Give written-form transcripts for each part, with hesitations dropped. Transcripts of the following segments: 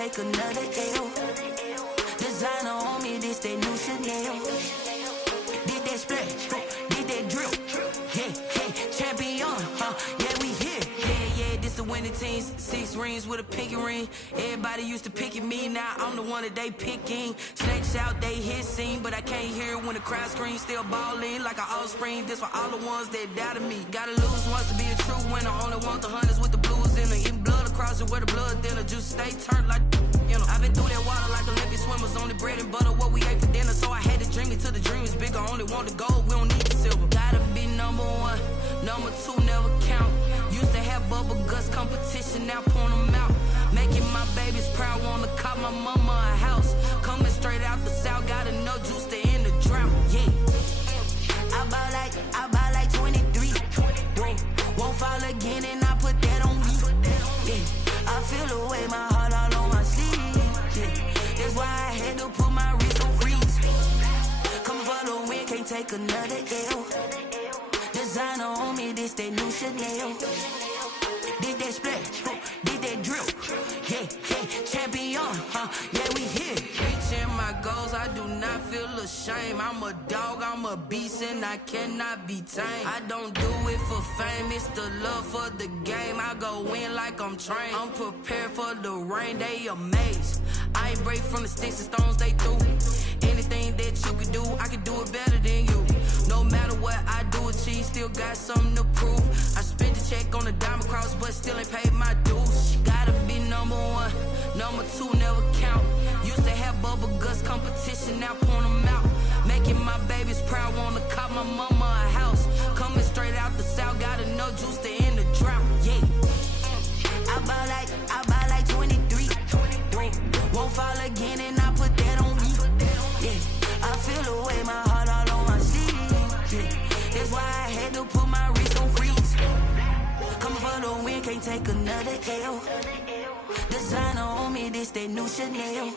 take another L. Designer on me, this that new Chanel. Did that splash, did that drill. Yeah, champion, yeah, we here. Yeah, this the winning team. 6 rings with a pinky ring. Everybody used to pick at me, now I'm the one that they picking. Snakes out, they hit scene, but I can't hear it when the crowd screams. Still balling like an offspring. This for all the ones that doubted me. Gotta lose once to be a true winner. Only want the hunters with the blues in it. Eating blood across it where the blood thinner. Just stay turned like, you know. I've been through that water like Olympic swimmers. Only bread and butter, what we ate for dinner. So I had to dream it till the dream is bigger. Only want the gold, we don't need the silver. Gotta be number 1, number 2 never count. Used to have bubble guts competition, now point them out. Making my babies proud, wanna cop my mama a house. Coming straight out the south, got enough juice to end the drought. Yeah, I buy like 23. Won't fall again, and I put that on me. Yeah, I feel the way, my heart all on my sleeve. Yeah, that's why I had to put my wrist on freeze. Coming for the win, can't take another L. Designer on me, this that new Chanel. Did that splash, did that drill. Yeah, champion, yeah, we here. Reaching my goals, I do not feel ashamed. I'm a dog, I'm a beast, and I cannot be tamed. I don't do it for fame, it's the love for the game. I go in like I'm trained. I'm prepared for the rain, they amazed. I ain't break from the sticks and stones they threw. Anything that you could do, I could do it better than you. No matter what I do, achieve, still got something to prove. I spent the check on the diamond cross, but still ain't paid my dues. Gotta be number 1, number 2 never count. Used to have bubble guts competition, now point them out. Making my babies proud, wanna cop my mama a house. Coming straight out the south, got enough juice to end the drought. Yeah, I buy like 23. Won't fall again, and I put that on me. Yeah, I feel the way, my heart all on my sleeve. Yeah, that's why I had to put my wrist on freeze. Coming for the win, can't take another L. Designer on me, this that new Chanel.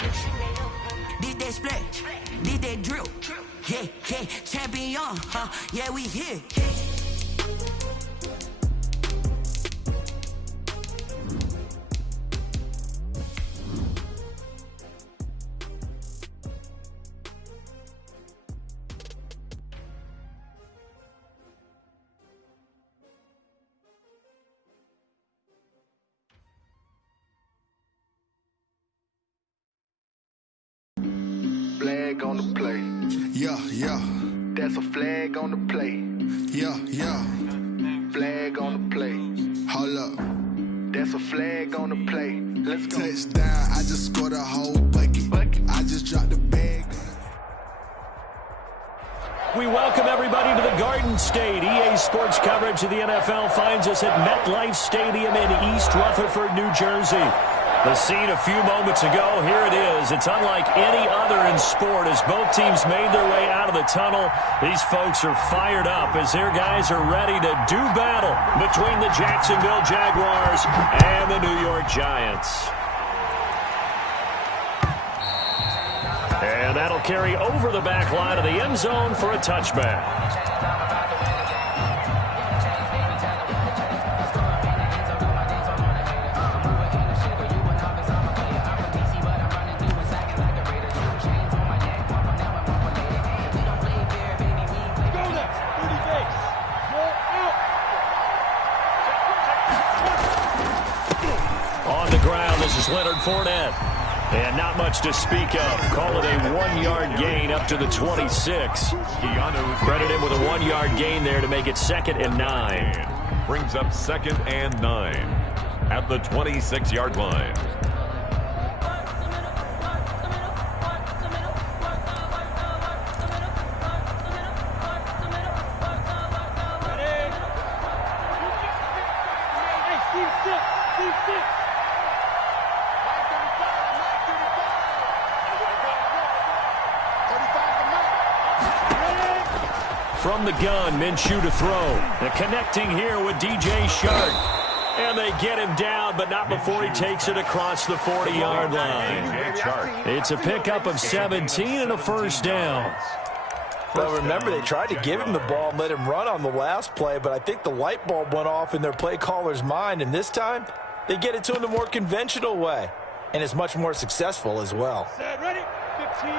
Did that splash, did that drill. Yeah, champion, yeah, we here. Flag on the play. Yeah. That's a flag on the play. Yeah. Flag on the play. Hold up. That's a flag on the play. Let's go. Touchdown, I just scored a whole bucket. I just dropped the bag. We welcome everybody to the Garden State. EA Sports coverage of the NFL finds us at MetLife Stadium in East Rutherford, New Jersey. The scene a few moments ago, here it is. It's unlike any other in sport as both teams made their way out of the tunnel. These folks are fired up as their guys are ready to do battle between the Jacksonville Jaguars and the New York Giants. And that'll carry over the back line of the end zone for a touchback. Leonard Fournette. And not much to speak of. Call it a 1-yard gain up to the 26. Credit him with a 1-yard gain there to make it 2nd and 9. Brings up 2nd and 9 at the 26-yard line. From the gun, Minshew to throw. The connecting here with DJ Shark. And they get him down, but not before he takes it across the 40-yard line. It's a pickup of 17 and a first down. Well, remember, they tried to give him the ball and let him run on the last play, but I think the light bulb went off in their play caller's mind, and this time they get it to him the more conventional way. and is much more successful as well. Set, ready? 15-1. 15-1.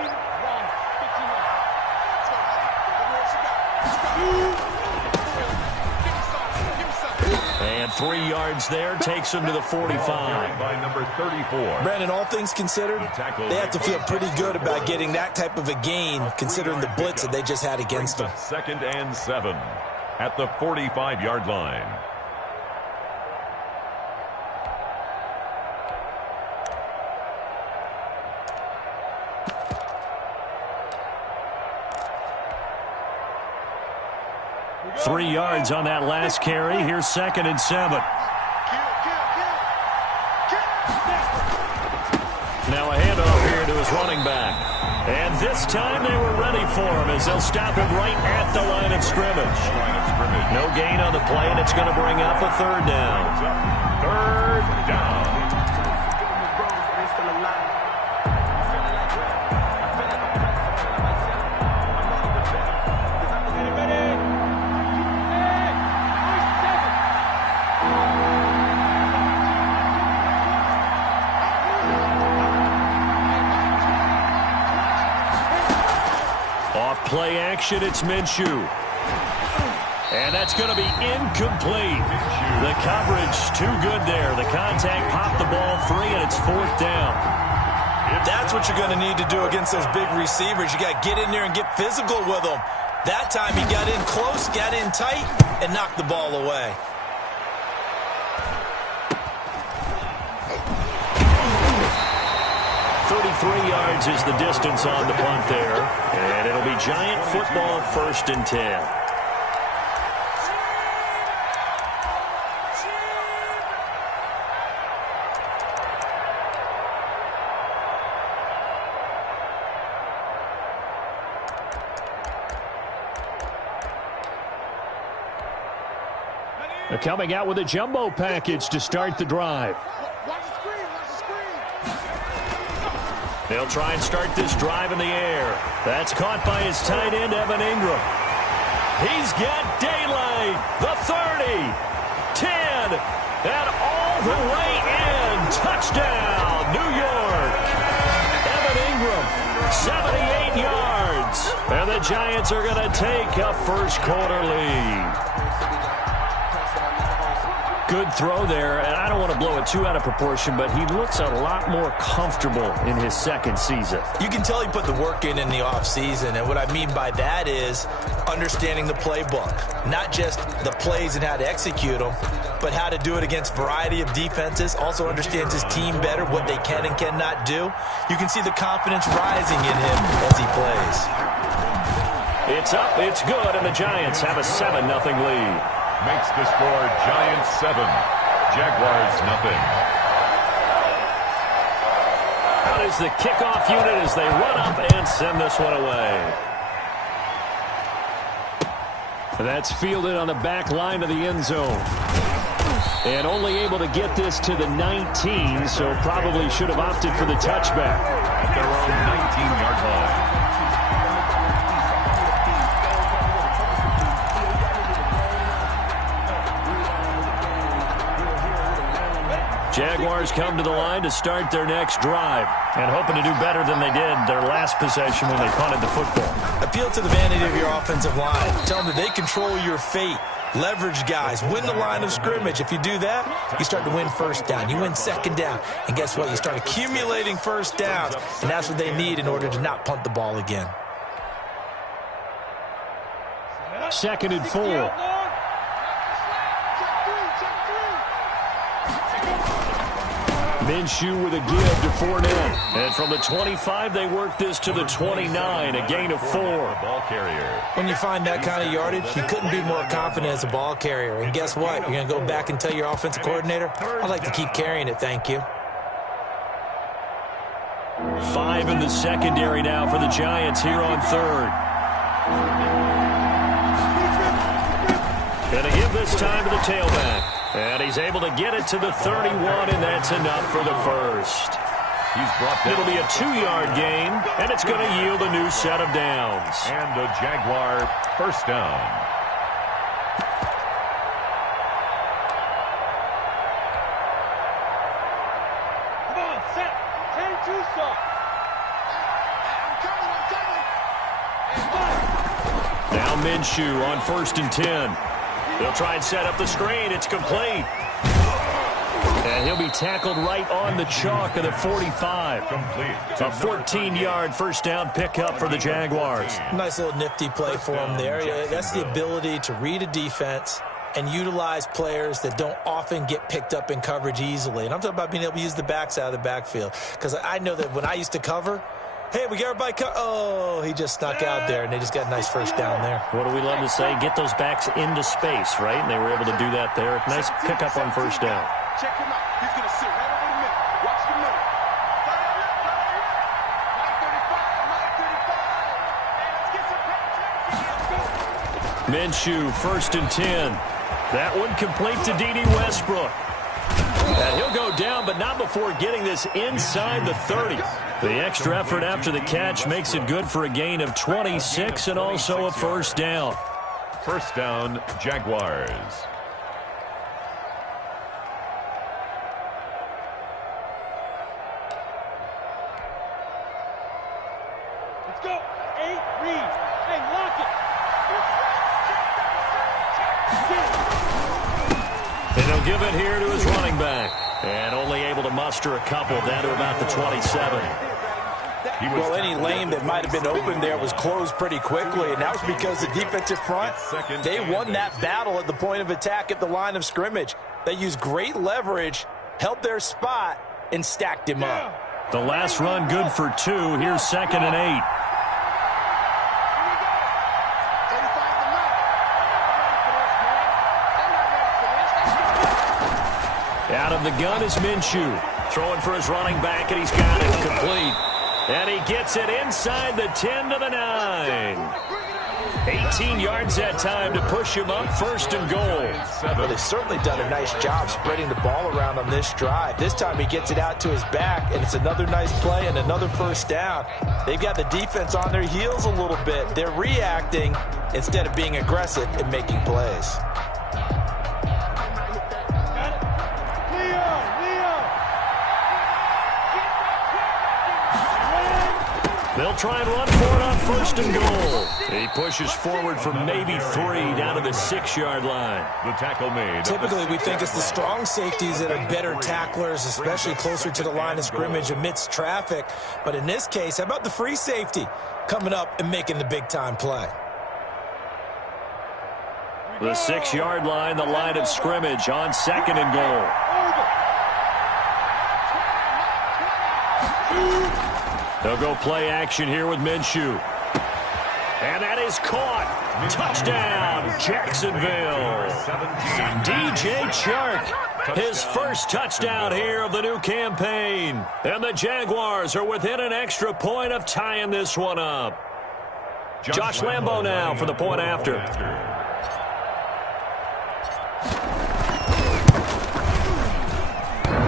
And 3 yards there takes him to the 45. By number 34. Brandon, all things considered, they have to feel pretty good about getting that type of a gain, considering the blitz that they just had against them. 2nd and 7 at the 45-yard line. Three yards on that last carry. Here's 2nd and 7. Now a handoff here to his running back. And this time they were ready for him as they'll stop him right at the line of scrimmage. No gain on the play, and it's going to bring up a 3rd down. 3rd down. Play action, it's Minshew. And that's going to be incomplete. The coverage too good there. The contact popped the ball free, and it's 4th down. That's what you're going to need to do against those big receivers. You got to get in there and get physical with them. That time he got in close, got in tight, and knocked the ball away. Yards is the distance on the punt there, and it'll be Giant football 1st and 10. They're coming out with a jumbo package to start the drive. They'll try and start this drive in the air. That's caught by his tight end, Evan Ingram. He's got daylight. The 30, 10, and all the way in. Touchdown, New York. Evan Ingram, 78 yards. And the Giants are going to take a first-quarter lead. Good throw there, and I don't want to blow it too out of proportion, but he looks a lot more comfortable in his 2nd season. You can tell he put the work in the offseason, and what I mean by that is understanding the playbook. Not just the plays and how to execute them, but how to do it against a variety of defenses. Also understands his team better, what they can and cannot do. You can see the confidence rising in him as he plays. It's up, it's good, and the Giants have a 7-0 lead. Makes the score Giants 7, Jaguars nothing. Out is the kickoff unit as they run up and send this one away. That's fielded on the back line of the end zone. And only able to get this to the 19, so probably should have opted for the touchback. At their own 19-yard line. Jaguars come to the line to start their next drive and hoping to do better than they did their last possession when they punted the football. Appeal to the vanity of your offensive line. Tell them that they control your fate. Leverage guys. Win the line of scrimmage. If you do that, you start to win 1st down. You win 2nd down. And guess what? You start accumulating 1st downs. And that's what they need in order to not punt the ball again. 2nd and 4. Minshew with a give to Fournette. And from the 25, they work this to the 29, a gain of 4. Ball carrier. When you find that kind of yardage, you couldn't be more confident as a ball carrier. And guess what? You're going to go back and tell your offensive coordinator, I'd like to keep carrying it, thank you. 5 in the secondary now for the Giants here on 3rd. Going to give this time to the tailback. And he's able to get it to the 31, and that's enough for the first. He's brought down. It'll be a 2-yard gain, and it's going to yield a new set of downs. And a Jaguar first down. Come on, set. Now Minshew on 1st and 10. They'll try and set up the screen. It's complete. And he'll be tackled right on the chalk of the 45. Complete. A 14-yard first down pickup for the Jaguars. Nice little nifty play for him there. That's the ability to read a defense and utilize players that don't often get picked up in coverage easily. And I'm talking about being able to use the backs out of the backfield. Because I know that when I used to cover, hey, we got everybody oh, he just snuck out there, and they just got a nice first down there. What do we love to say? Get those backs into space, right? And they were able to do that there. Nice pickup on first down. Check him out. He's going to sit right over the middle. Watch the middle. 935. Minshew, 1st and 10. That one complete to D.D. Westbrook. And he'll go down, but not before getting this inside the 30. The extra effort after the catch makes it good for a gain of 26 and also a first down. First down, Jaguars. Let's go. 8, read. Hey, lock it. And he'll give it here to his running back. And only able to muster a couple down to about the 27. Well, any lane that might have been open there was closed pretty quickly, and that was because the defensive front, they won that battle at the point of attack at the line of scrimmage. They used great leverage, held their spot, and stacked him up. The last run good for 2. Here's 2nd and 8. Out of the gun is Minshew. Throwing for his running back, and he's got it complete. And he gets it inside the 10 to the 9. 18 yards that time to push him up, 1st and goal. Well, they've certainly done a nice job spreading the ball around on this drive. This time he gets it out to his back, and it's another nice play and another first down. They've got the defense on their heels a little bit. They're reacting instead of being aggressive and making plays. They'll try and run for it on 1st and goal. He pushes forward for maybe 3 down to the 6-yard line. The tackle made. Typically, we think it's the strong safeties that are better tacklers, especially closer to the line of scrimmage amidst traffic. But in this case, how about the free safety coming up and making the big-time play? The 6-yard line, the line of scrimmage on 2nd and goal. They'll go play action here with Minshew. And that is caught. Touchdown, Jacksonville. DJ Chark, his first touchdown here of the new campaign. And the Jaguars are within an extra point of tying this one up. Josh Lambo now for the point after.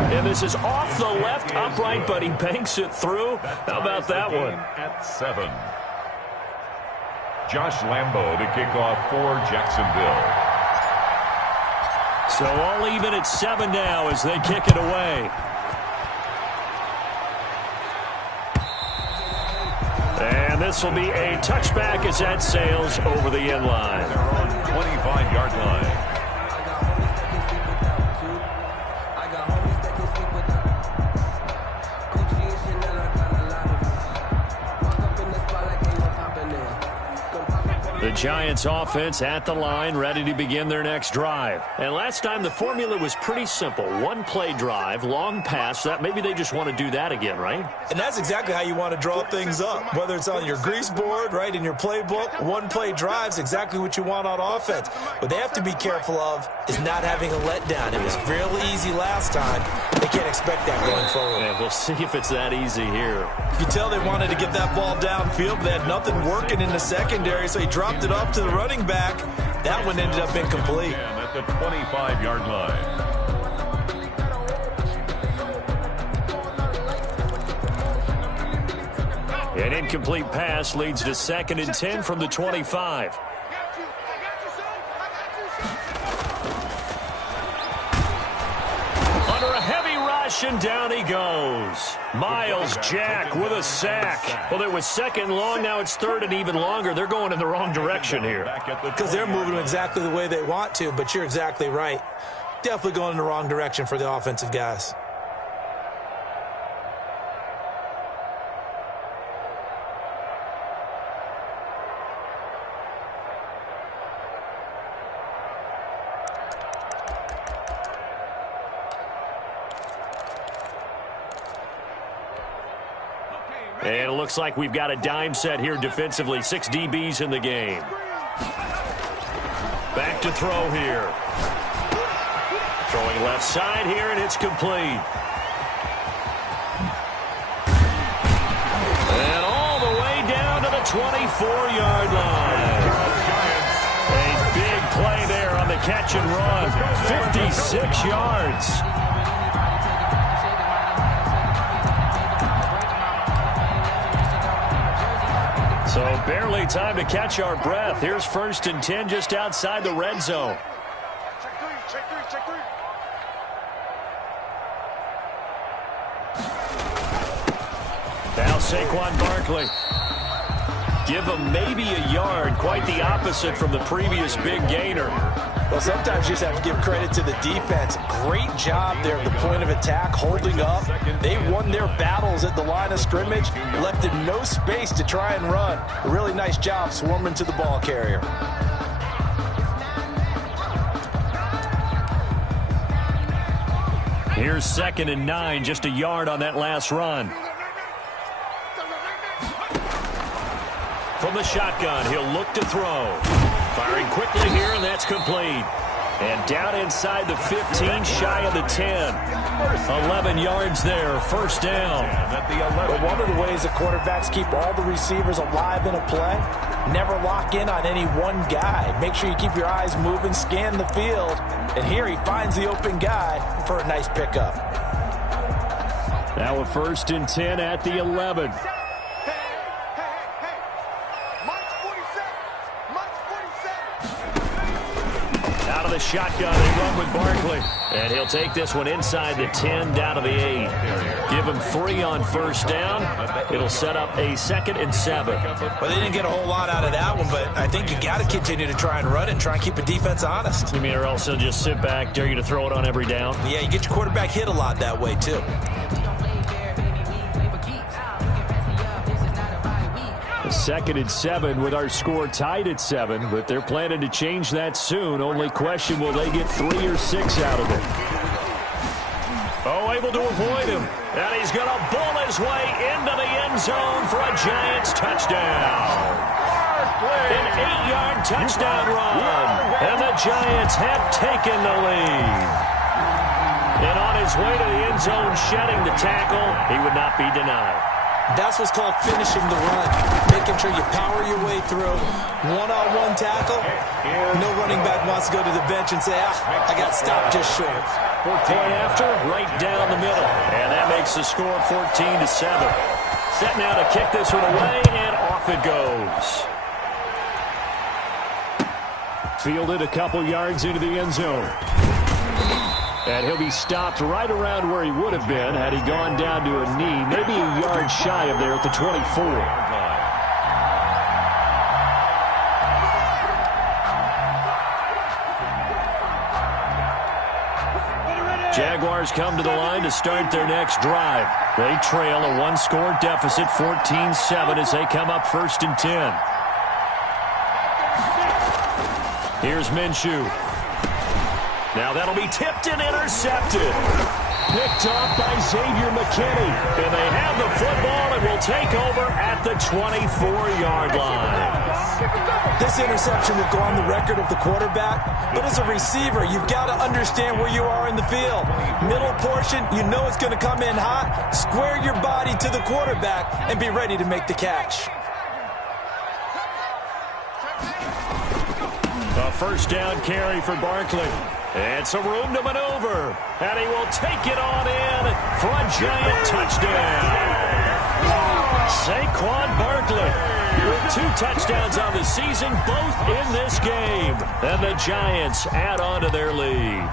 And this is off the left upright, but he banks it through. How about that one? At 7. Josh Lambo to kick off for Jacksonville. So all even at 7 now as they kick it away. And this will be a touchback as that sails over the end line. They're on 25-yard line. The Giants offense at the line, ready to begin their next drive. And last time the formula was pretty simple. 1-play drive, long pass. That maybe they just want to do that again, right? And that's exactly how you want to draw things up. Whether it's on your grease board, right, in your playbook, 1-play drive's exactly what you want on offense. What they have to be careful of is not having a letdown. It was real easy last time. They can't expect that going forward. Yeah, we'll see if it's that easy here. You can tell they wanted to get that ball downfield. They had nothing working in the secondary, so he dropped it off to the running back. That one ended up incomplete. And at the 25-yard line. An incomplete pass leads to 2nd and 10 from the 25. Under a heavy rush, and down he goes. Miles Jack with a sack. Well, it was second long. Now it's third and even longer. They're going in the wrong direction here. Because they're moving them exactly the way they want to, but you're exactly right. Definitely going in the wrong direction for the offensive guys. And it looks like we've got a dime set here defensively. 6 DBs in the game. Back to throw here. Throwing left side here, and it's complete. And all the way down to the 24-yard line. A big play there on the catch and run. 56 yards. So barely time to catch our breath. Here's 1st and 10 just outside the red zone. Now Saquon Barkley. Give him maybe a yard. Quite the opposite from the previous big gainer. Well, sometimes you just have to give credit to the defense. Great job there at the point of attack, holding up. They won their battles at the line of scrimmage, left in no space to try and run. A really nice job swarming to the ball carrier. Here's 2nd and 9, just a yard on that last run. From the shotgun, he'll look to throw. Firing quickly here, and that's complete. And down inside the 15, shy of the 10. 11 yards there, 1st down. But one of the ways the quarterbacks keep all the receivers alive in a play, never lock in on any one guy. Make sure you keep your eyes moving, scan the field. And here he finds the open guy for a nice pickup. Now a 1st and 10 at the 11. Out of the shotgun, they run with Barkley. And he'll take this one inside the 10, down to the 8. Give him 3 on 1st down. It'll set up a 2nd and 7. Well, they didn't get a whole lot out of that one, but I think you got to continue to try and run it and try and keep the defense honest. You mean, or else they'll just sit back, dare you to throw it on every down? Yeah, you get your quarterback hit a lot that way, too. 2nd and 7 with our score tied at 7, but they're planning to change that soon. Only question, will they get 3 or 6 out of it? Oh, able to avoid him. And he's going to bull his way into the end zone for a Giants touchdown. An 8-yard touchdown run. And the Giants have taken the lead. And on his way to the end zone, shedding the tackle, he would not be denied. That's what's called finishing the run. Making sure you power your way through. One-on-one tackle. No running back wants to go to the bench and say, I got stopped just short. Point after, right down the middle. And that makes the score 14-7. Set now to kick this one away, and off it goes. Fielded a couple yards into the end zone. And he'll be stopped right around where he would have been had he gone down to a knee, maybe a yard shy of there at the 24. Jaguars come to the line to start their next drive. They trail a 1-score deficit, 14-7, as they come up 1st and 10. Here's Minshew. Now that'll be tipped and intercepted. Picked off by Xavier McKinney. And they have the football and will take over at the 24-yard line. This interception will go on the record of the quarterback, but as a receiver, you've got to understand where you are in the field. Middle portion, you know it's going to come in hot. Square your body to the quarterback and be ready to make the catch. A 1st down carry for Barkley. And some room to maneuver. And he will take it on in for a Giant touchdown. Saquon Barkley with 2 touchdowns on the season, both in this game. And the Giants add on to their lead.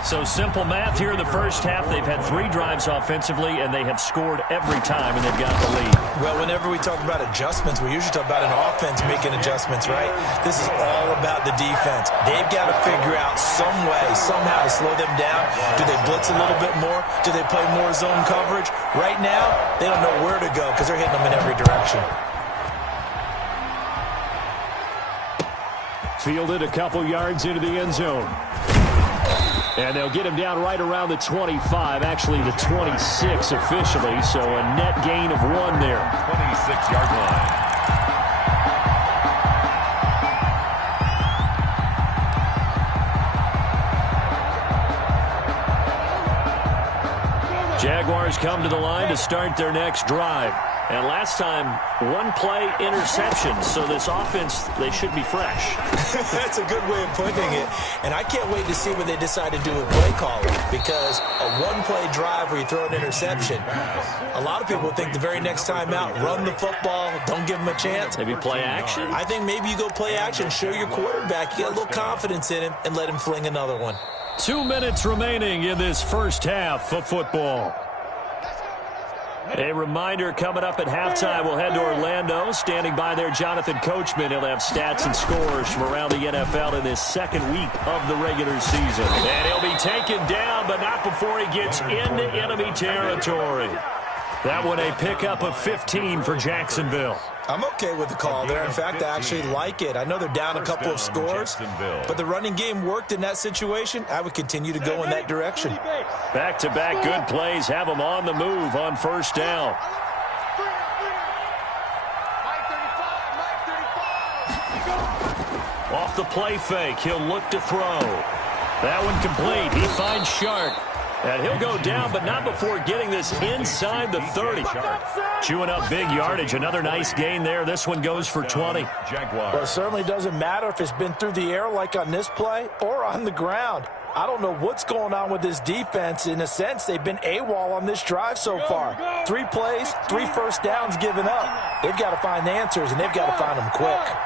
So simple math here in the first half. They've had 3 drives offensively, and they have scored every time, and they've got the lead. Well, whenever we talk about adjustments, we usually talk about an offense making adjustments, right? This is all about the defense. They've got to figure out some way, somehow to slow them down. Do they blitz a little bit more? Do they play more zone coverage? Right now, they don't know where to go because they're hitting them in every direction. Fielded a couple yards into the end zone. And they'll get him down right around the 25, actually the 26 officially, so a net gain of 1 there. 26-yard line. Jaguars come to the line to start their next drive. And last time, 1-play interception. So this offense, they should be fresh. That's a good way of putting it. And I can't wait to see what they decide to do with play calling. Because a 1-play drive where you throw an interception, a lot of people think the very next time out, run the football, don't give them a chance. Maybe play action? I think maybe you go play action, show your quarterback, you got a little confidence in him, and let him fling another one. 2 minutes remaining in this first half of football. A reminder, coming up at halftime, we'll head to Orlando. Standing by there, Jonathan Coachman. He'll have stats and scores from around the NFL in this second week of the regular season. And he'll be taken down, but not before he gets into enemy territory. That one a pickup of 15 for Jacksonville. I'm okay with the call there. In fact, I actually like it. I know they're down a couple of scores, but the running game worked in that situation. I would continue to go in that direction. Back-to-back good plays have them on the move on first down. Off the play fake, he'll look to throw. That one complete. He finds Shark. And he'll go down, but not before getting this inside the 30. Chewing up big yardage. Another nice gain there. This one goes for 20. Well, it certainly doesn't matter if it's been through the air like on this play or on the ground. I don't know what's going on with this defense. In a sense, they've been AWOL on this drive so far. 3 plays, 3 first downs given up. They've got to find answers, and they've got to find them quick.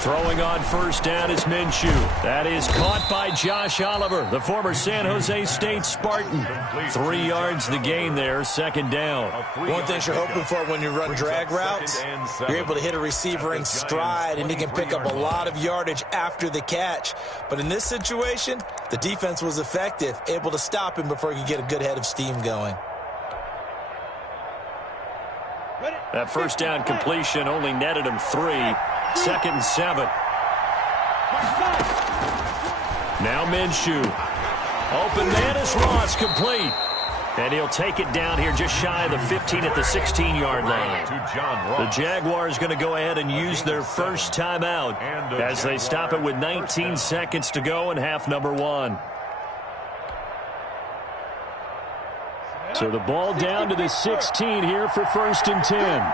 Throwing on first down is Minshew. That is caught by Josh Oliver, the former San Jose State Spartan. 3 yards the gain there, second down. One thing you're hoping for when you run drag routes, you're able to hit a receiver in stride, and he can pick up a lot of yardage after the catch. But in this situation, the defense was effective, able to stop him before he could get a good head of steam going. That first down completion only netted him 3. 2nd and 7. Now Minshew. Open man is Ross, complete. And he'll take it down here just shy of the 15 at the 16-yard line. The Jaguars going to go ahead and use their first timeout as they stop it with 19 seconds to go in half number 1. So the ball down to the 16 here for 1st and 10.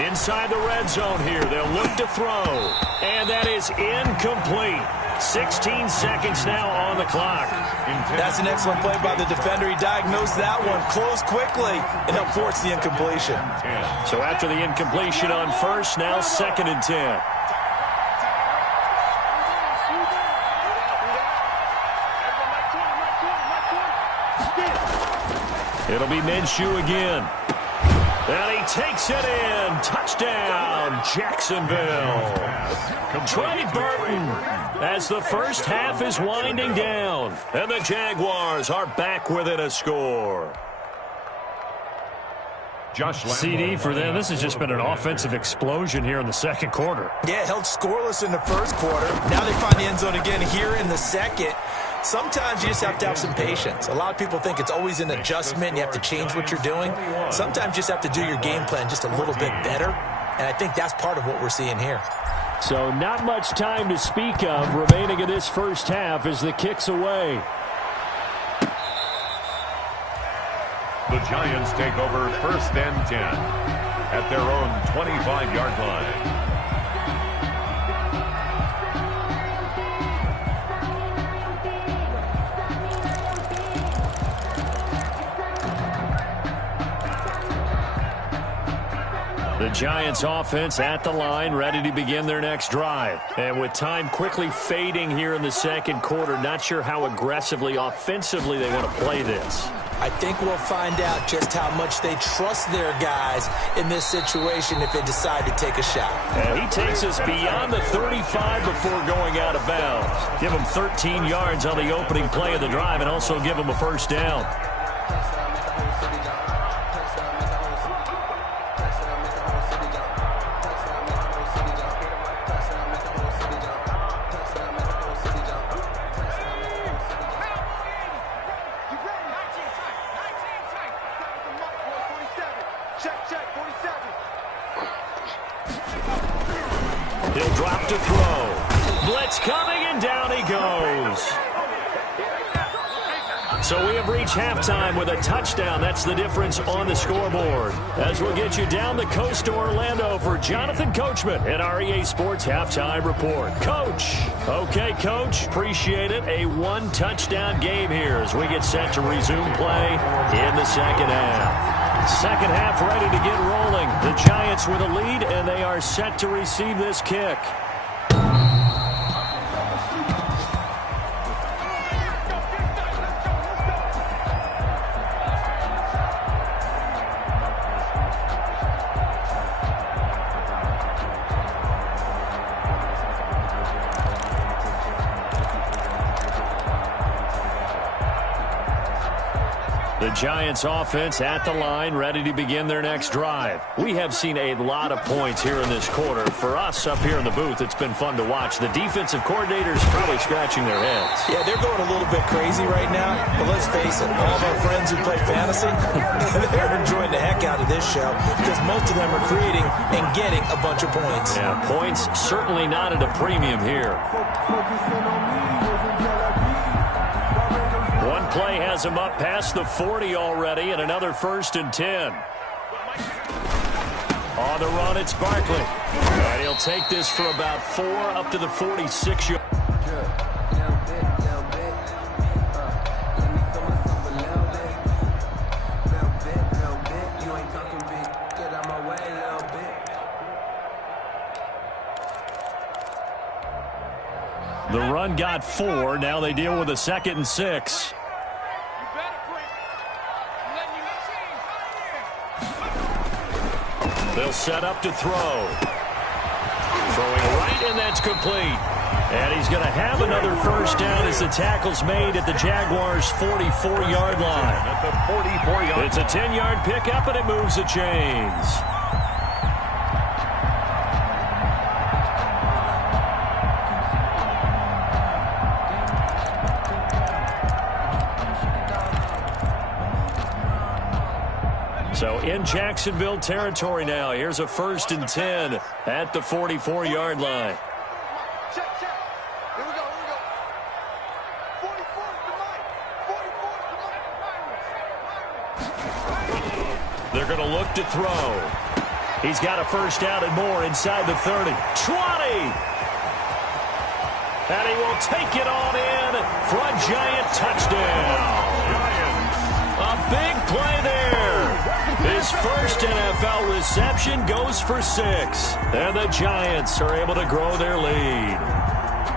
Inside the red zone here. They'll look to throw. And that is incomplete. 16 seconds now on the clock. That's an excellent play by the defender. He diagnosed that one, closed quickly, and helped force the incompletion. So after the incompletion on first, now 2nd and 10. It'll be Minshew again. And he takes it in. Touchdown, Jacksonville. Trey Burton as the first half is winding down. And the Jaguars are back within a score. CD for them. This has just been an offensive explosion here in the second quarter. Yeah, held scoreless in the first quarter. Now they find the end zone again here in the second. Sometimes you just have to have some patience. A lot of people think it's always an adjustment. You have to change what you're doing. Sometimes you just have to do your game plan just a little bit better. And I think that's part of what we're seeing here. So not much time to speak of remaining in this first half as the kick's away. The Giants take over 1st and 10 at their own 25-yard line. The Giants offense at the line, ready to begin their next drive. And with time quickly fading here in the second quarter, not sure how aggressively, offensively they want to play this. I think we'll find out just how much they trust their guys in this situation if they decide to take a shot. And he takes us beyond the 35 before going out of bounds. Give him 13 yards on the opening play of the drive and also give him a first down. He'll drop to throw. Blitz coming, and down he goes. So we have reached halftime with a touchdown. That's the difference on the scoreboard. As we'll get you down the coast to Orlando for Jonathan Coachman at our EA Sports Halftime Report. Coach. Okay, Coach. Appreciate it. A one-touchdown game here as we get set to resume play in the second half. Second half ready to get rolling. The Giants with a lead, and they are set to receive this kick. The Giants offense at the line, ready to begin their next drive. We have seen a lot of points here in this quarter. For us up here in the booth, it's been fun to watch. The defensive coordinators probably scratching their heads. Yeah, they're going a little bit crazy right now. But let's face it, all of our friends who play fantasy, they're enjoying the heck out of this show because most of them are creating and getting a bunch of points. Yeah, points certainly not at a premium here. One play has him up past the 40 already, and another 1st and 10. On the run, it's Barkley. And he'll take this for about 4 up to the 46. The run got 4. Now they deal with a 2nd and 6. They'll set up to throw. Throwing right, and that's complete. And he's going to have another first down as the tackle's made at the Jaguars' 44-yard line. At the 44-yard. It's a 10-yard pickup, and it moves the chains. So in Jacksonville territory now. Here's a 1st and 10 at the 44-yard line. Check. Here we go. 44 to They're going to look to throw. He's got a first down and more inside the 30. 20! And he will take it on in for a Giant touchdown. A big play there. His first NFL reception goes for 6. And the Giants are able to grow their lead.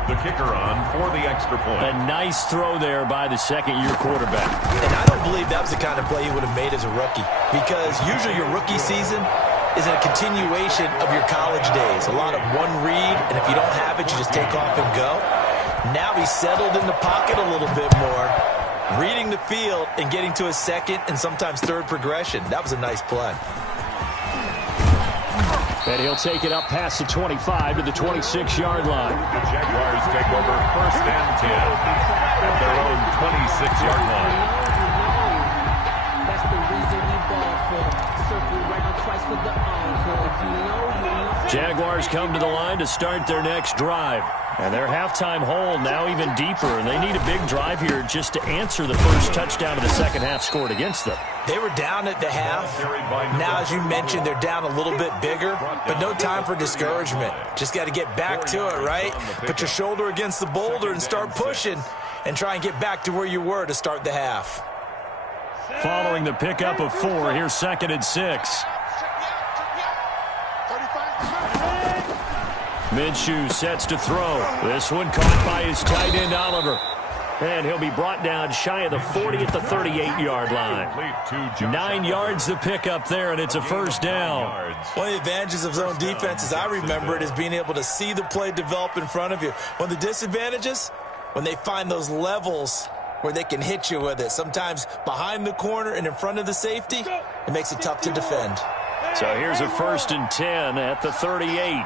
The kicker on for the extra point. A nice throw there by the second-year quarterback. And I don't believe that was the kind of play he would have made as a rookie. Because usually your rookie season is a continuation of your college days. A lot of one read, and if you don't have it, you just take off and go. Now he's settled in the pocket a little bit more, reading the field and getting to his second and sometimes third progression. That was a nice play. And he'll take it up past the 25 to the 26-yard line. The Jaguars take over 1st and 10 at their own 26-yard line. That's the reason we ball for. Circle right twice for the encore. If you know. Jaguars come to the line to start their next drive. And their halftime hole now even deeper, and they need a big drive here just to answer the first touchdown of the second half scored against them. They were down at the half. Now, as you mentioned, they're down a little bit bigger, but no time for discouragement. Just got to get back to it, right? Put your shoulder against the boulder and start pushing and try and get back to where you were to start the half. Following the pickup of 4, here's 2nd and 6. Minshew sets to throw. This one caught by his tight end, Oliver. And he'll be brought down shy of the 40 at the 38-yard line. 9 yards to pick up there, and it's a first down. One of the advantages of zone defense, as I remember it, is being able to see the play develop in front of you. One of the disadvantages, when they find those levels where they can hit you with it, sometimes behind the corner and in front of the safety, it makes it tough to defend. So here's a 1st and 10 at the 38.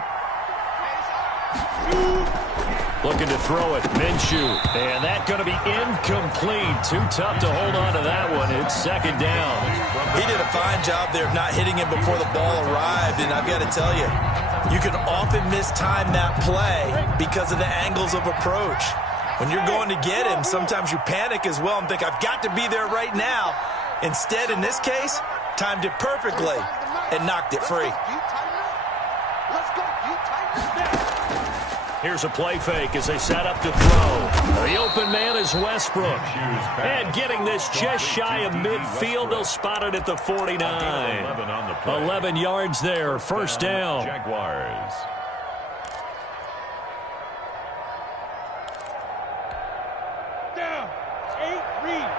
Looking to throw it, Minshew. And that's going to be incomplete. Too tough to hold on to that one. It's 2nd down. He did a fine job there of not hitting him before the ball arrived. And I've got to tell you, you can often mistime that play because of the angles of approach. When you're going to get him, sometimes you panic as well and think, I've got to be there right now. Instead, in this case, timed it perfectly and knocked it free. Here's a play fake as they set up to throw. The open man is Westbrook. And getting this just shy of midfield, they'll spot it at the 49. 11 yards there, 1st down. Jaguars. Down. 8, read.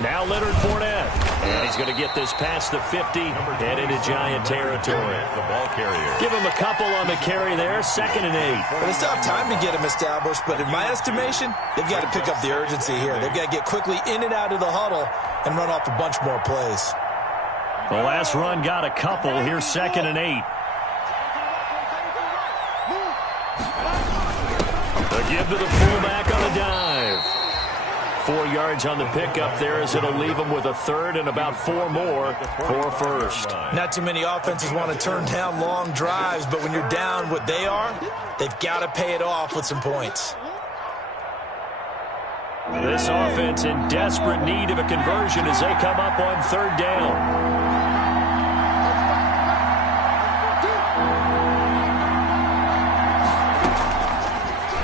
Now Leonard Fournette. And he's going to get this past the 50 and into Giant territory. The ball carrier. Give him a couple on the carry there. 2nd and 8. Well, it's not time to get him established, but in my estimation, they've got to pick up the urgency here. They've got to get quickly in and out of the huddle and run off a bunch more plays. The last run got a couple. Here's 2nd and 8. The give to the fullback on a dive. 4 yards on the pickup there as it'll leave them with a 3rd and about 4 more for a 1st. Not too many offenses want to turn down long drives, but when you're down what they are, they've got to pay it off with some points. This offense in desperate need of a conversion as they come up on 3rd down.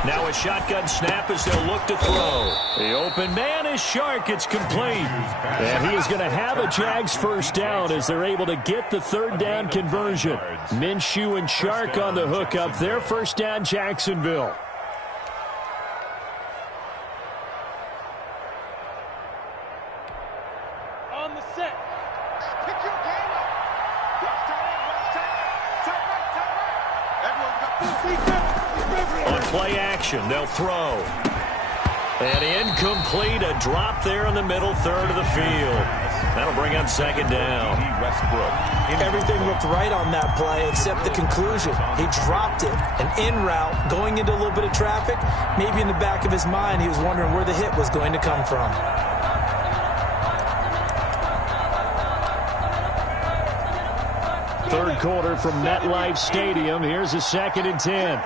Now a shotgun snap as they'll look to throw. The open man is Shark. It's complete. And he is going to have a Jags 1st down as they're able to get the 3rd down conversion. Minshew and Shark on the hook up there. 1st down, Jacksonville. On the set. Pick your game up. Left turn right. Everyone's got On play action, they'll throw. And incomplete, a drop there in the middle 3rd of the field. That'll bring up 2nd down. Everything looked right on that play except the conclusion. He dropped it, an in route, going into a little bit of traffic. Maybe in the back of his mind, he was wondering where the hit was going to come from. Third quarter from MetLife Stadium. Here's a 2nd and 10.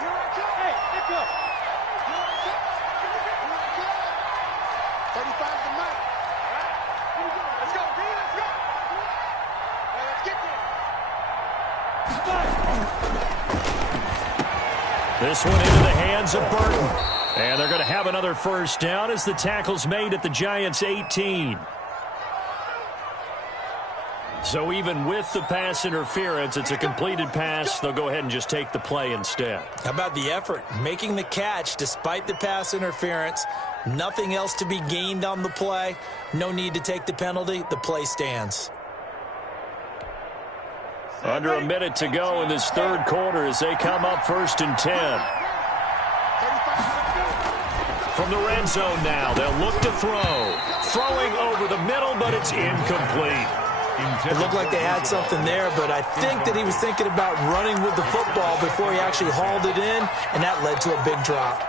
This one into the hands of Burton. And they're going to have another 1st down as the tackle's made at the Giants' 18. So even with the pass interference, it's a completed pass. They'll go ahead and just take the play instead. How about the effort? Making the catch despite the pass interference. Nothing else to be gained on the play. No need to take the penalty. The play stands. Under a minute to go in this 3rd quarter as they come up 1st and 10. From the red zone now, they'll look to throw. Throwing over the middle, but it's incomplete. It looked like they had something there, but I think that he was thinking about running with the football before he actually hauled it in, and that led to a big drop.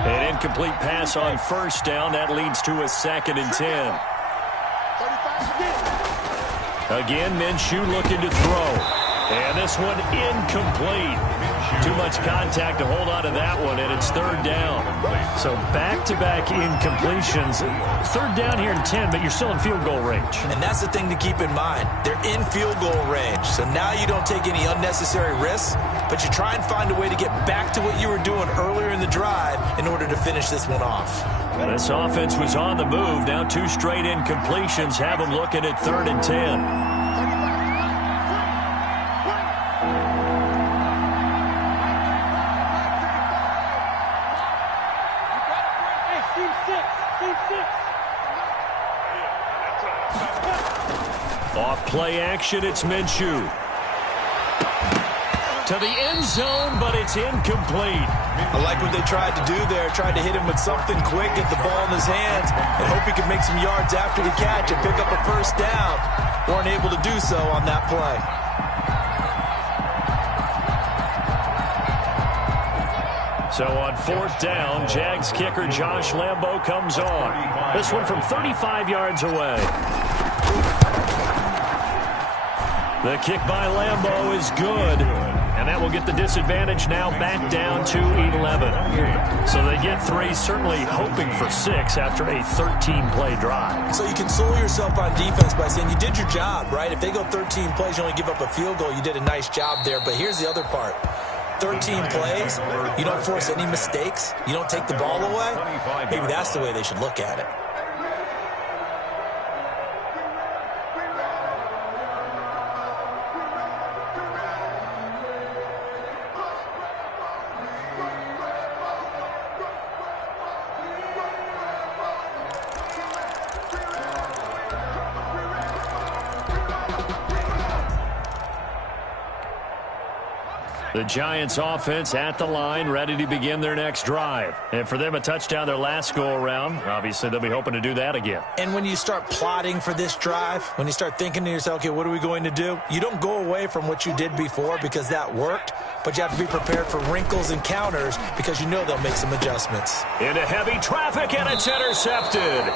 An incomplete pass on 1st down. That leads to a 2nd and 10. Again, Minshew looking to throw. And this one incomplete. Too much contact to hold on to that one, and it's third down. So back-to-back incompletions. Third down here in 10, but you're still in field goal range. And that's the thing to keep in mind. They're in field goal range. So now you don't take any unnecessary risks, but you try and find a way to get back to what you were doing earlier in the drive in order to finish this one off. This offense was on the move. Now 2 straight incompletions have them looking at 3rd and 10. Off play action, it's Minshew. To the end zone, but it's incomplete. I like what they tried to do there. Tried to hit him with something quick, get the ball in his hands, and hope he could make some yards after the catch and pick up a first down. Weren't able to do so on that play. So on 4th down, Jags kicker Josh Lambo comes on. This one from 35 yards away. The kick by Lambo is good. And that will get the disadvantage now back down to 11. So they get 3, certainly hoping for 6 after a 13-play drive. So you console yourself on defense by saying you did your job, right? If they go 13 plays, you only give up a field goal, you did a nice job there. But here's the other part. 13 plays, you don't force any mistakes, you don't take the ball away. Maybe that's the way they should look at it. The Giants offense at the line, ready to begin their next drive. And for them, a touchdown their last go-around. Obviously, they'll be hoping to do that again. And when you start plotting for this drive, when you start thinking to yourself, okay, what are we going to do? You don't go away from what you did before because that worked, but you have to be prepared for wrinkles and counters because you know they'll make some adjustments. Into heavy traffic, and it's intercepted.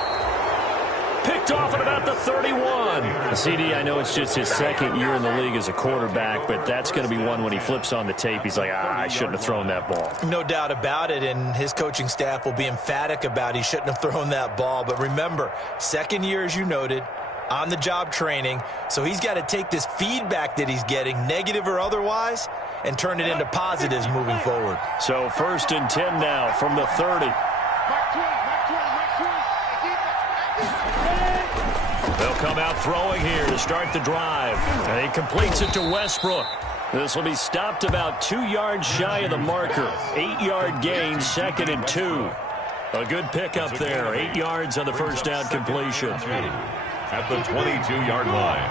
Picked off at about the 31. CD, I know it's just his second year in the league as a quarterback, but that's going to be one when he flips on the tape. He's like, I shouldn't have thrown that ball. No doubt about it, and his coaching staff will be emphatic about he shouldn't have thrown that ball. But remember, second year, as you noted, on-the-job training, so he's got to take this feedback that he's getting, negative or otherwise, and turn it into positives moving forward. So 1st and 10 now from the 30. They'll come out throwing here to start the drive. And he completes it to Westbrook. This will be stopped about 2 yards shy of the marker. 8-yard gain, 2nd and 2. A good pickup there. 8 yards on the first down completion. At the 22-yard line.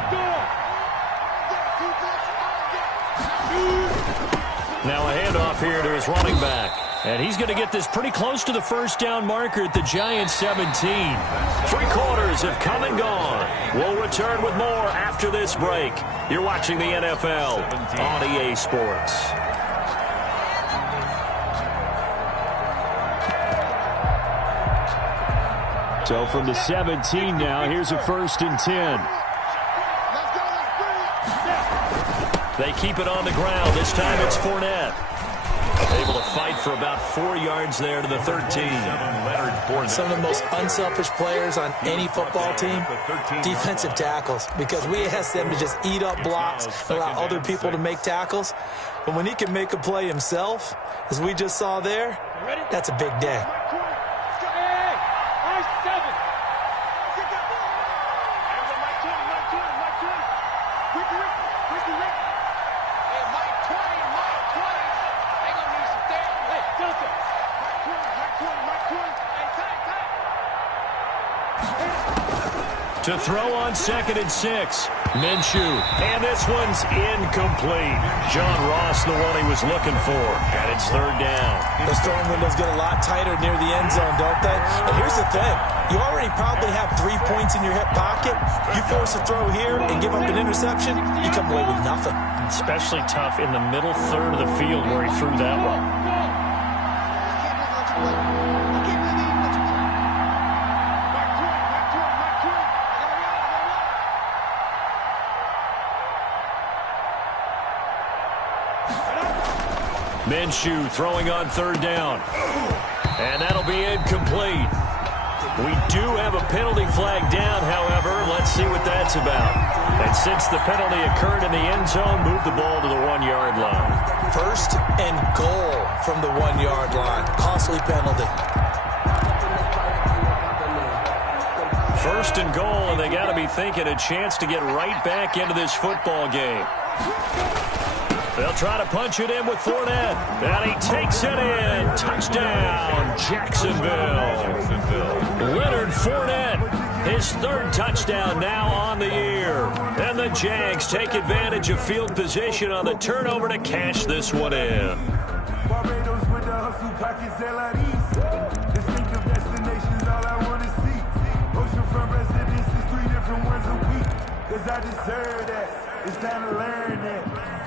Now a handoff here to his running back. And he's going to get this pretty close to the first down marker at the Giants 17. 3 quarters have come and gone. We'll return with more after this break. You're watching the NFL on EA Sports. So from the 17 now, here's a 1st and 10. They keep it on the ground. This time it's Fournette. Able to fight for about 4 yards there to the 13. Some of the most unselfish players on any football team, defensive tackles, because we ask them to just eat up blocks, allow other people to make tackles. But when he can make a play himself, as we just saw there, that's a big day. To throw on 2nd and 6. Minshew. And this one's incomplete. John Ross, the one he was looking for. And it's 3rd down. Those throwing windows get a lot tighter near the end zone, don't they? And here's the thing. You already probably have 3 points in your hip pocket. You force a throw here and give up an interception, you come away with nothing. Especially tough in the middle third of the field where he threw that one. Minshew throwing on third down. And that'll be incomplete. We do have a penalty flag down, however. Let's see what that's about. And since the penalty occurred in the end zone, move the ball to the 1-yard line. First and goal from the 1-yard line. Costly penalty. First and goal, and they got to be thinking a chance to get right back into this football game. They'll try to punch it in with Fournette. And he takes it in. Touchdown, Jacksonville. Leonard Fournette, his third touchdown now on the year. And the Jags take advantage of field position on the turnover to cash this one in. Barbados with the hustle pockets, LIDs. Distinctive destinations, all I want to see. Oceanfront residences, 3 different ones a week. Cause I deserve that. It's time to learn that.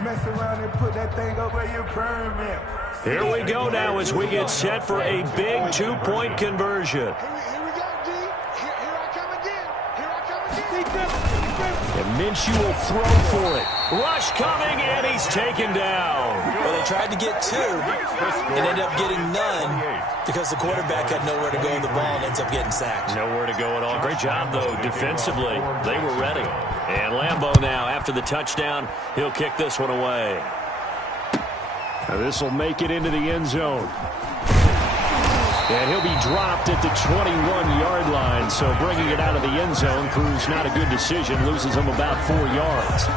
Mess around and put that thing up where your permit. Here we go now as we get set for a big 2-point conversion. Here we go, D. Here I come again. Here I come again. And Minshew will throw for it. Rush coming, and he's taken down. Well, they tried to get 2 and ended up getting none because the quarterback had nowhere to go with the ball and ends up getting sacked. Nowhere to go at all. Great job, though, defensively. They were ready. And Lambeau now, after the touchdown, he'll kick this one away. Now this will make it into the end zone. And he'll be dropped at the 21-yard line. So bringing it out of the end zone proves not a good decision. Loses him about 4 yards.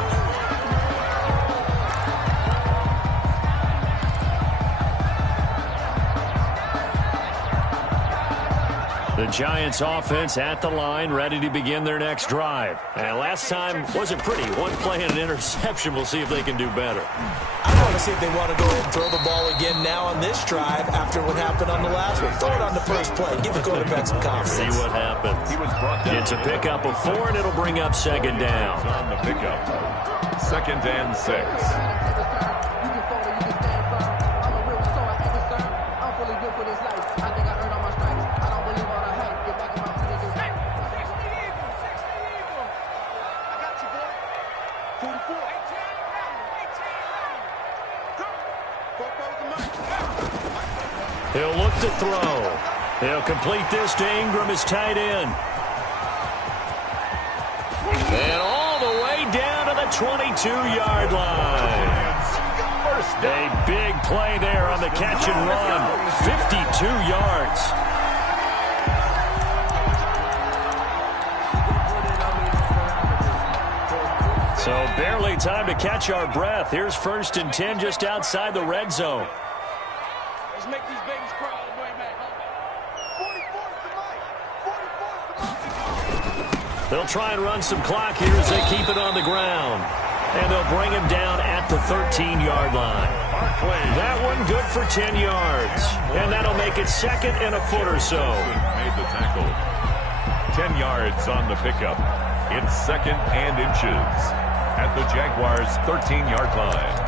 The Giants offense at the line, ready to begin their next drive. And last time wasn't pretty. One play and an interception. We'll see if they can do better. I want to see if they want to go ahead and throw the ball again now on this drive after what happened on the last one. Throw it on the first play. Give the quarterback some confidence. See what happens. It's a pickup of 4, and it'll bring up second down. On the pickup. 2nd and 6. He'll look to throw. He'll complete this to Ingram, his tight end. And all the way down to the 22-yard line. A big play there on the catch and run. 52 yards. So barely time to catch our breath. Here's 1st and 10 just outside the red zone. Let's make these babies crawl all the way back. 44's the mic. They'll try and run some clock here as they keep it on the ground. And they'll bring him down at the 13-yard line. That one good for 10 yards. And that'll make it 2nd and a foot or so. Made the tackle. 10 yards on the pickup. It's 2nd and inches at the Jaguars' 13-yard line.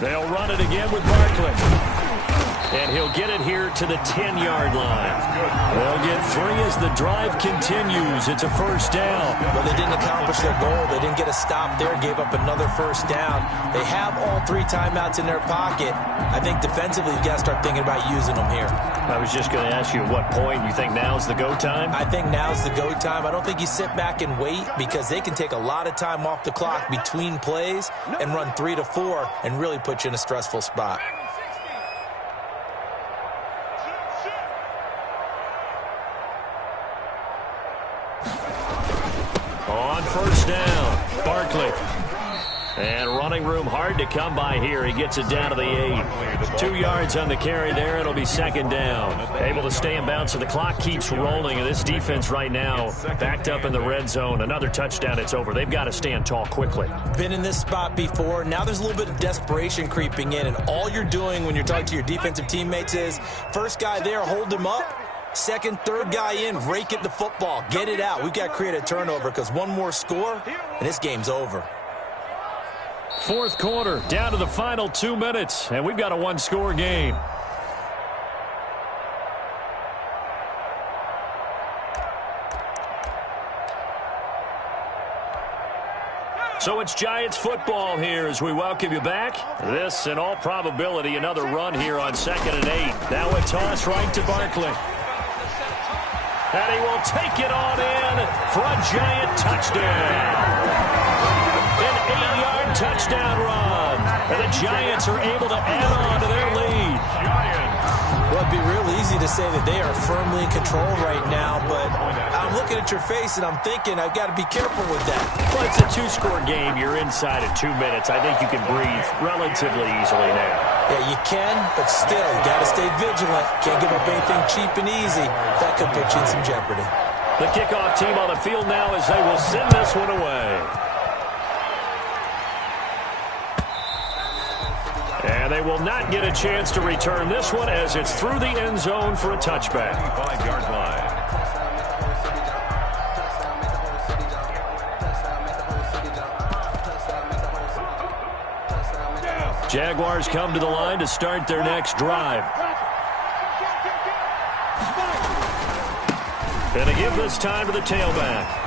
They'll run it again with Barkley. And he'll get it here to the 10-yard line. They'll get 3 as the drive continues. It's a first down. Well, they didn't accomplish their goal. They didn't get a stop there, gave up another first down. They have all 3 timeouts in their pocket. I think defensively, you've got to start thinking about using them here. I was just going to ask you at what point you think now's the go time? I think now's the go time. I don't think you sit back and wait because they can take a lot of time off the clock between plays and run 3 to 4 and really put you in a stressful spot. On first down, Barkley. And running room hard to come by here. He gets it down to the 8. 2 yards on the carry there. It'll be second down. Able to stay in bounds, so the clock keeps rolling. And this defense right now backed up in the red zone. Another touchdown, it's over. They've got to stand tall quickly. Been in this spot before. Now there's a little bit of desperation creeping in. And all you're doing when you're talking to your defensive teammates is, first guy there, hold him up. Second, third guy in, rake at the football. Get it out. We've got to create a turnover because one more score, and this game's over. Fourth quarter, down to the final 2 minutes, and we've got a one-score game. So it's Giants football here as we welcome you back. This, in all probability, another run here on 2nd and 8. Now a toss right to Barkley. And he will take it on in for a Giant touchdown. An 8-yard touchdown run. And the Giants are able to add on to their lead. Well, it'd be real easy to say that they are firmly in control right now, but I'm looking at your face and I'm thinking I've got to be careful with that. Well, it's a 2-score game. You're inside of 2 minutes. I think you can breathe relatively easily now. Yeah, you can, but still, you got to stay vigilant. Can't give up anything cheap and easy. That could put you in some jeopardy. The kickoff team on the field now as they will send this one away. And they will not get a chance to return this one as it's through the end zone for a touchback. 5-yard line. Jaguars come to the line to start their next drive. And they give this time to the tailback.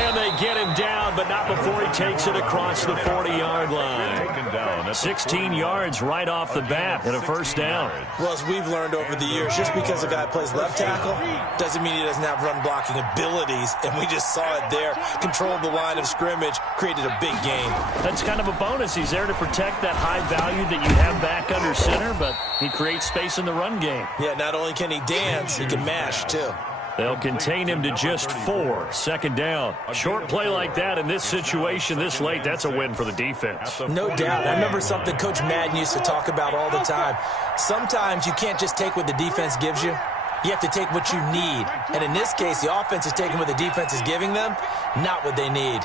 And they get him down, but not before he takes it across the 40-yard line. 16 yards right off the bat and a first down. Well, as we've learned over the years, just because a guy plays left tackle doesn't mean he doesn't have run-blocking abilities, and we just saw it there. Controlled the line of scrimmage, created a big gain. That's kind of a bonus. He's there to protect that high value that you have back under center, but he creates space in the run game. Yeah, not only can he dance, he can mash, too. They'll contain him to just 4. Second down. Short play like that in this situation this late, that's a win for the defense. No doubt. I remember something Coach Madden used to talk about all the time. Sometimes you can't just take what the defense gives you. You have to take what you need. And in this case, the offense is taking what the defense is giving them, not what they need.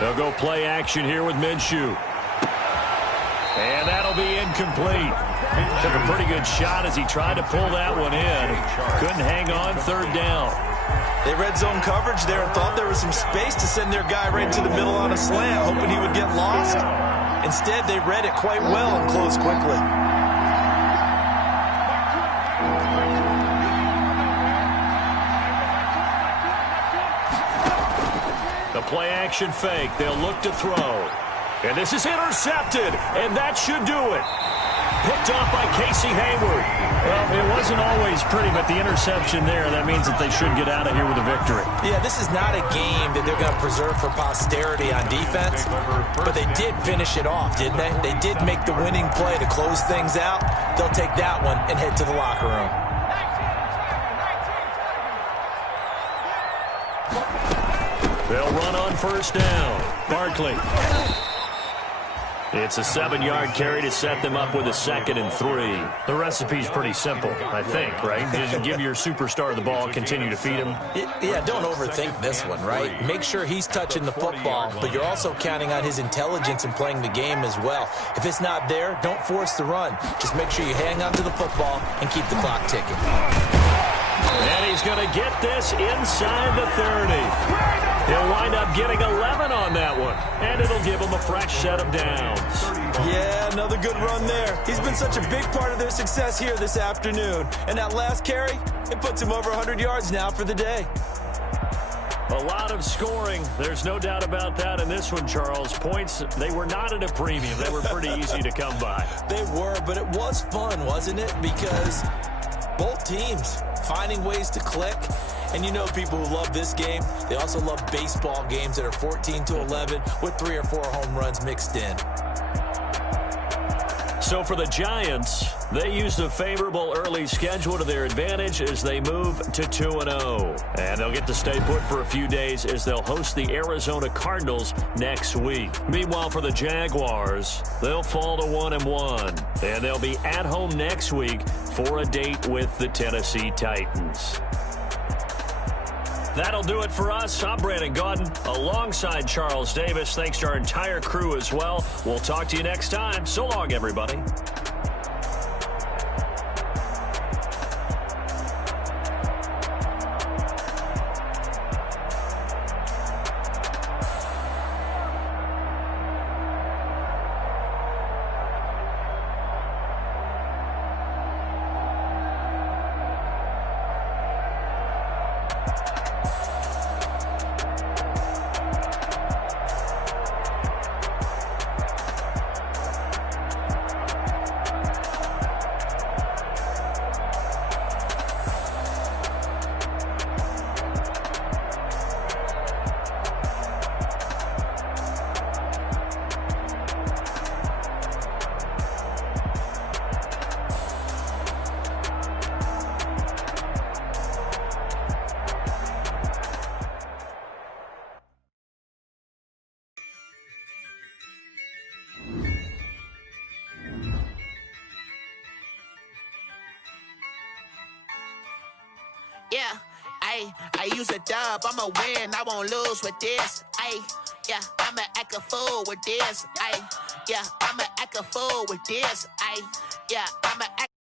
They'll go play action here with Minshew. And that'll be incomplete. Took a pretty good shot as he tried to pull that one in. Couldn't hang on third down. They red zone coverage there and thought there was some space to send their guy right to the middle on a slant, hoping he would get lost. Instead, they read it quite well and closed quickly. The play action fake. They'll look to throw. And this is intercepted, and that should do it. Picked off by Casey Hayward. Well, it wasn't always pretty, but the interception there, that means that they should get out of here with a victory. Yeah, this is not a game that they're going to preserve for posterity on defense, but they did finish it off, didn't they? They did make the winning play to close things out. They'll take that one and head to the locker room. They'll run on first down. Barkley. It's a 7-yard carry to set them up with a 2nd and 3. The recipe's pretty simple, I think, right? Just give your superstar the ball, continue to feed him. Yeah, don't overthink this one, right? Make sure he's touching the football, but you're also counting on his intelligence in playing the game as well. If it's not there, don't force the run. Just make sure you hang on to the football and keep the clock ticking. And he's going to get this inside the 30. He'll wind up getting 11 on that one, and it'll give him a fresh set of downs. Yeah, another good run there. He's been such a big part of their success here this afternoon. And that last carry, it puts him over 100 yards now for the day. A lot of scoring. There's no doubt about that in this one, Charles. Points, they were not at a premium. They were pretty easy to come by. They were, but it was fun, wasn't it? Because both teams finding ways to click. And you know people who love this game, they also love baseball games that are 14-11 with 3 or 4 home runs mixed in. So for the Giants, they used a favorable early schedule to their advantage as they move to 2-0. And they'll get to stay put for a few days as they'll host the Arizona Cardinals next week. Meanwhile, for the Jaguars, they'll fall to 1-1. And they'll be at home next week for a date with the Tennessee Titans. That'll do it for us. I'm Brandon Gaudin alongside Charles Davis. Thanks to our entire crew as well. We'll talk to you next time. So long, everybody. Yeah, I use a dub, I'ma win, I won't lose with this. Yeah, I'ma act a fool with this. Yeah, I'ma act a fool with this. Yeah, I'ma act